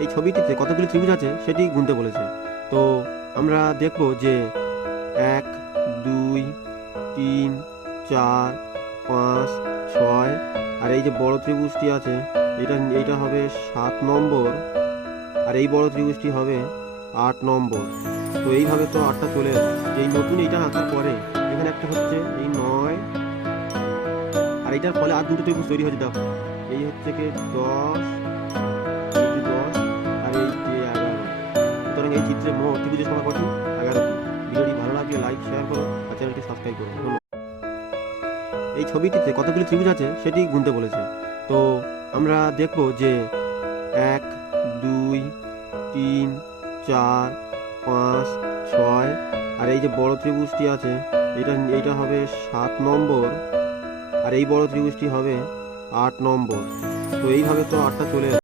এই ছবিটিতে কতগুলি ত্রিভুজ আছে সেটি গুনতে বলেছে। তো আমরা দেখব যে 1 2 3 4 5 6 আর এই যে বড় ত্রিভুজটি আছে এইটা হবে 7 নম্বর, আর এই বড় ত্রিভুজটি হবে 8 নম্বর। তো এইভাবে তো 8টা চলে এলো। এই নতুন এইটা আঁকার পরে এখানে একটা হচ্ছে এই 9, আর এইটার ফলে আর দুটো ত্রিভুজ তৈরি হয়েছে। দেখো এই হচ্ছে কি 10, এই যে 10 আর এই যে 11। সুতরাং এই চিত্রে মোট ত্রিভুজের সংখ্যা কত? 11টি। ভিডিওটি ভালো লাগলে লাইক শেয়ার করো আর চ্যানেলটি সাবস্ক্রাইব করো। ধন্যবাদ। এই ছবিটিতে কতগুলি ত্রিভুজ আছে সেটি গুনতে বলেছে। তো আমরা দেখব যে 1 2 3 4 5 6 আর এই যে বড় ত্রিভুজটি আছে এইটা হবে 7 নম্বর, আর এই বড় ত্রিভুজটি হবে 8 নম্বর। তো এইভাবে তো 8টা চলে এলো।